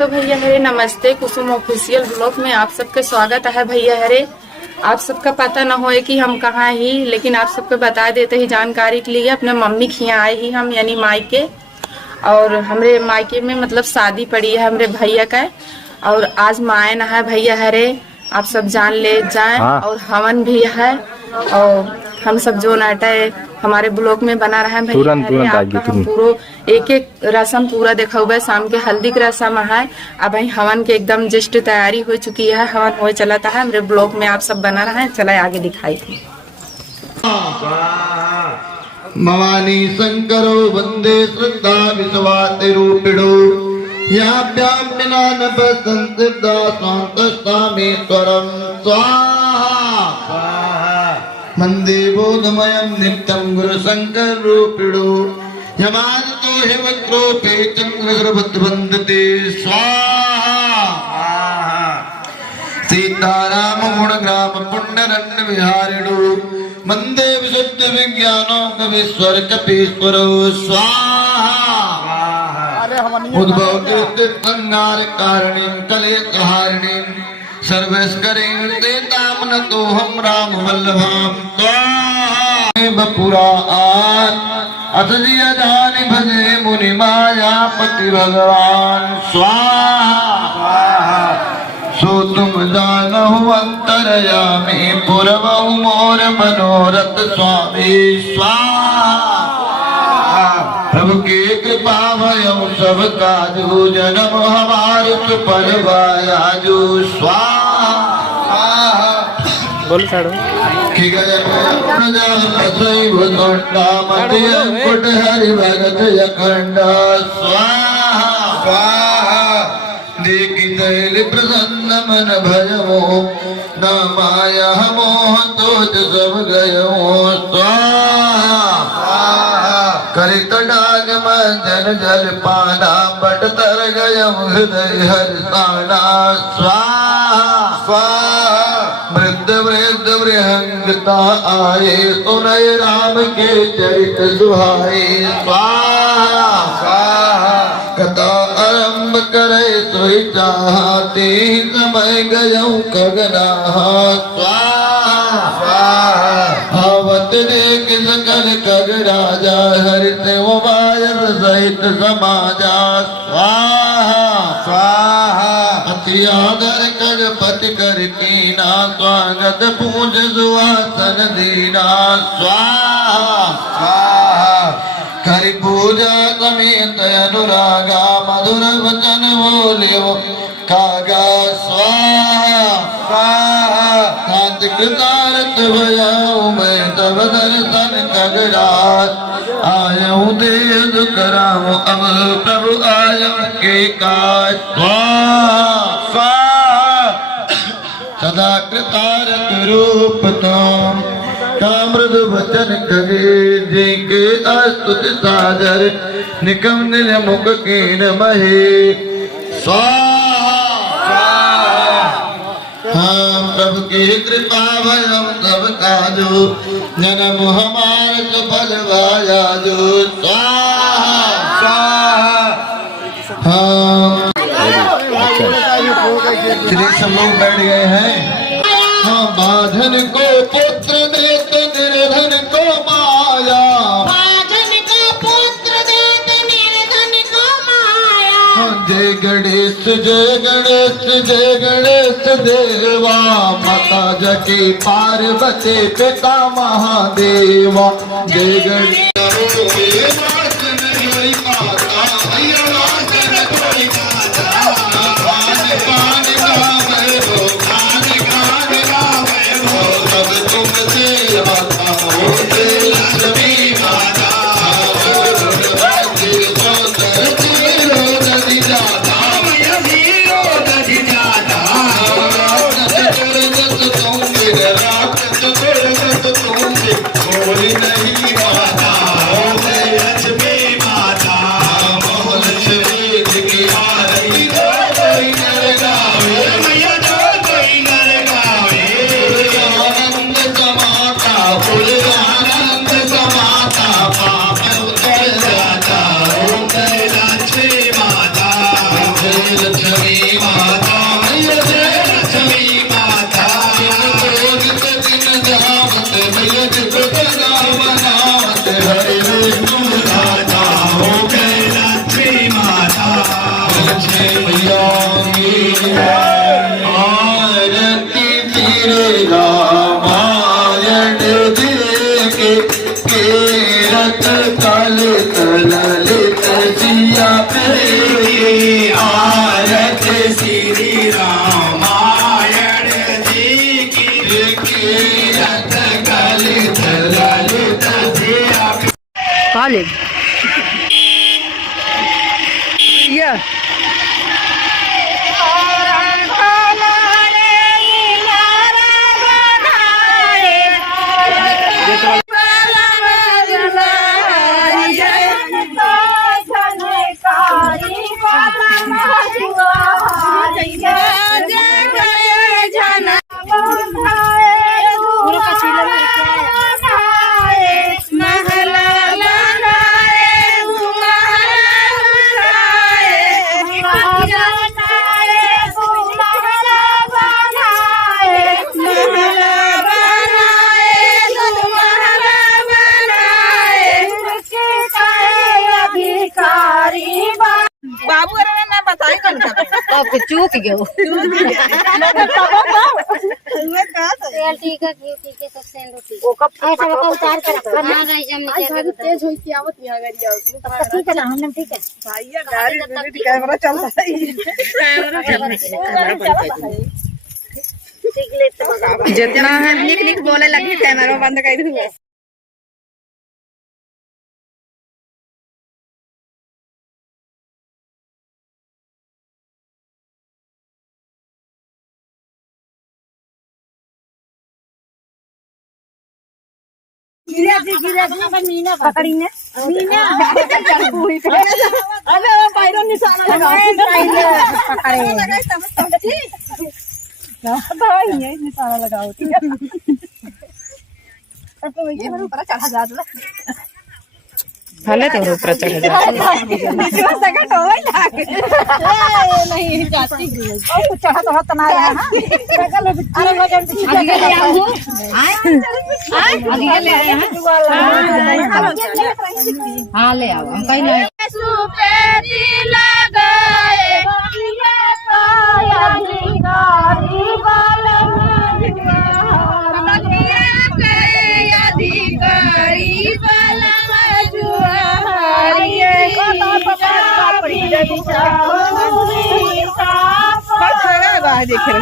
तो भैया हरे नमस्ते। कुसुम ऑफिशियल ब्लॉग में आप सबका स्वागत है। भैया हरे आप सबका पता न होए कि हम कहाँ ही, लेकिन आप सबको बता देते ही जानकारी के लिए अपने मम्मी के यहाँ आए ही हम, यानी मायके। और हमरे मायके में मतलब शादी पड़ी है हमरे भैया का, और आज मायन है भैया हरे, आप सब जान ले जाएं। और हवन भी है, और हम सब जो नाटक हमारे ब्लॉग में बना रहा है भैया हरे, आपका हम पूरा एक एक रस्म पूरा देखा हुआ है। शाम के हल्दी की रस्म है, अब हवन के एकदम जस्ट तैयारी हो चुकी है, हवन हो चलाता है। मेरे ब्लॉग में आप सब बना रहा है, चला आगे दिखाई थी। भवानी शंकरो वंदे श्रद्धा विश्वाति रूपिणो याभ्यां विनान संसिद्धा स्वान्तस्तामेश्वरं स्वाहा वंदे बोधमयं नित्यं गुरु शंकर रूपिणो यमादतो हिवक्रोपे चंद्रगर्भवन्दते स्वाहा सीताराम गुणग्राम पुण्यरण्य विहारिणो वंदे विशुद्ध विज्ञानो कवीश्वर कपीश्वरो स्वाहा उद्भव तीर्थंगार कारणीं कलेशहारिणीं सर्वस्करीं तेतामनतो हम राम वल्लभां त्वां बपुराण अथ जिया जानि भजे मुनि मायापति भगवान स्वाहा सो तुम जानहु अंतरयामी पुरवहु मोर मनोरथ स्वामी स्वाहा प्रभु की कृपा भयउ सब काजू जन्म हमार सुपर बायाजू स्वाहा बोल साड़ो कि गए प्रजा ससैव दंडा मध्य कुट हरि भगत अखंडा स्वाहा स्वाहा देखि दैल प्रसन्न मन भयमो न माया मोह तोज सब गयो स्वाहा करित डाग मंजन जल पाना बट तर गय हृदय हर्षाना स्वाहा स्वाहा वृद्ध वृद्ध वृहंगता आए सुनय राम के चरित सुहाए स्वाहा स्वाहा कथा आरंभ करे सोई चाहते समय गयऊ कगना स्वाहा स्वाहा आवत देख सकल कग राजा हरित वायर सहित समाजा स्वाहा स्वाहा अति आदर कर पति कर कीना स्वागत पूज सुहासन दीना स्वाहा स्वाहा करि पूजा समेत अनुरागा मधुर वचन बोलियो कागा स्वाहा स्वाहा कांत कृतार्थ भयाऊ मैं तब दर्शन कगरात आयऊ देह दुख राम अब प्रभु आयम के काज स्वाहा स्वाहा सदा कृतार्थ रूप तुम मृदु वचन कहे जिनके अस्तुत सादर निकम निज मुख कीन महे स्वाहा हम प्रभु की कृपा भयम सब काजो जन्म हमार सफल भायाजो स्वाहा स्वाहा हम श्री सब लोग बैठ गए हैं। हाँ बाधन को पुत्र देत निर्धन को माया, बाधन को पुत्र देत निर्धन को माया। जय गणेश जय गणेश जय गणेश देवा माता जकी पार्वती पिता महादेवा जय गणेश खा ले ये बाबू अरे मैं बताई कौन का तो चूक गयो ठीक है सब सेंड होती वो कब ऐसा का उतार कर रखा हां गाइस हम नीचे तेज होई की आवत नहीं आ गाड़ी आओ ठीक है ना हमने ठीक है भैया गाड़ी में कैमरा चल रहा है जितना है निक निक बोले लगी कैमरा बंद कर दी मीना पकड़ी ने मीना अरे पैरों निशाना लगाओ पकड़े निशाना लगाओ ठीक है तो ये मेरे ऊपर चढ़ा जाता भले तो ऊपर चढ़ जाए नहीं जाती और कुछ चढ़ा तो हाथ ना है अरे वजन आगे ले आओ आगे ले आए हां ले आओ हम कहीं नहीं सुपेरी लगाए अधिकारी देखे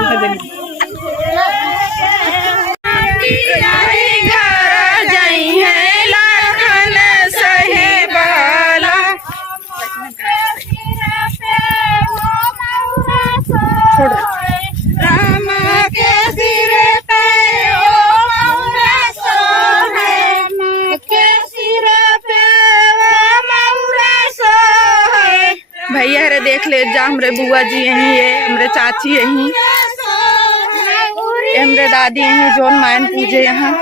भैया हरे देख ले जा हमरे बुआ जी यही है हमरे चाची यही हमरे दादी यही जोन मायन पूजे यहाँ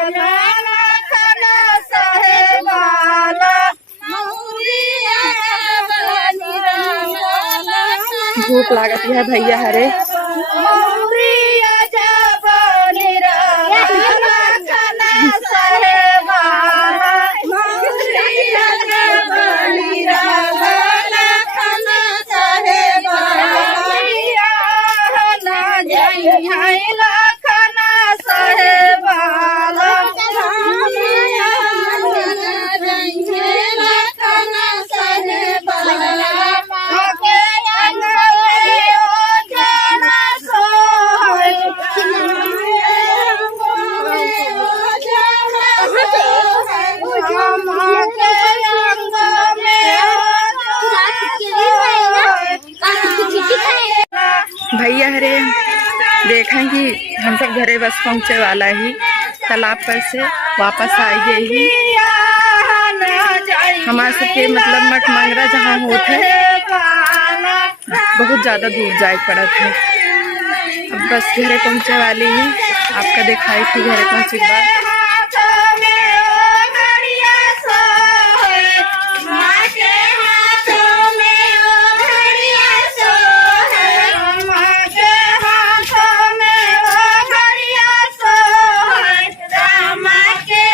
भूख लागती है भैया हरे भैया हरे देखें कि हम सब घरे बस पहुँचे वाला ही तालाब पर से वापस आइए ही हमारे सबके मतलब मठ मंगरा जहाँ होते बहुत ज़्यादा दूर जाए पड़ा था। अब बस घरे पहुँचे वाली ही आपका दिखाई थी घरे पहुँचे के बाद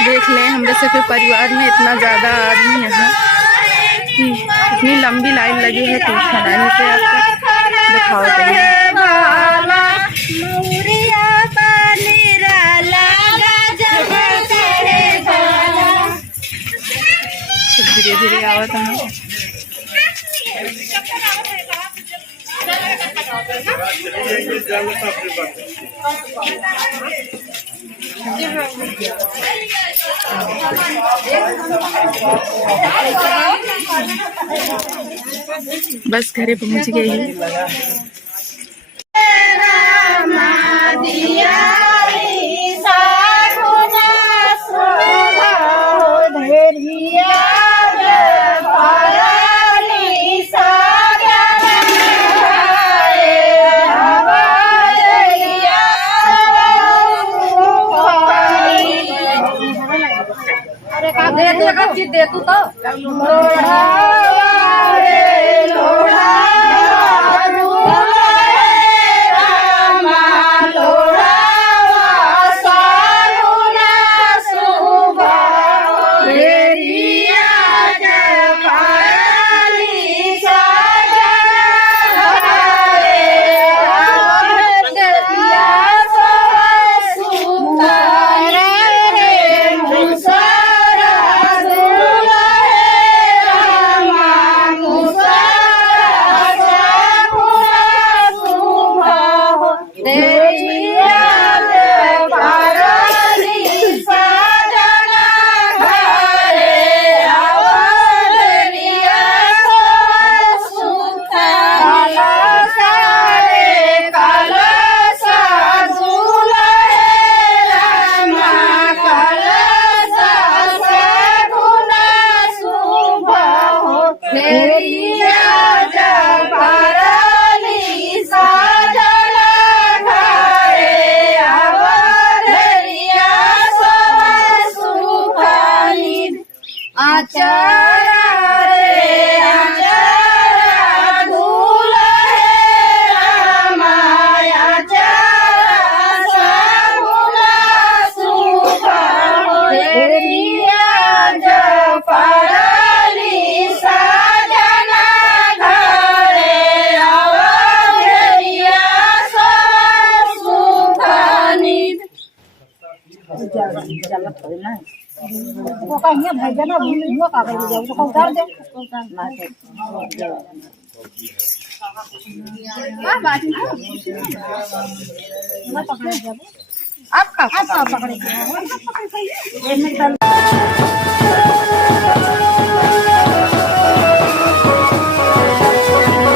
देख लें हम जैसे कि परिवार में इतना ज़्यादा आदमी यहाँ कि इतनी लंबी लाइन लगी है तो खनानी से आपको दिखाओ धीरे धीरे आवत हम बस घरे पहुंच गए हैं। दे तू तो अब पकड़े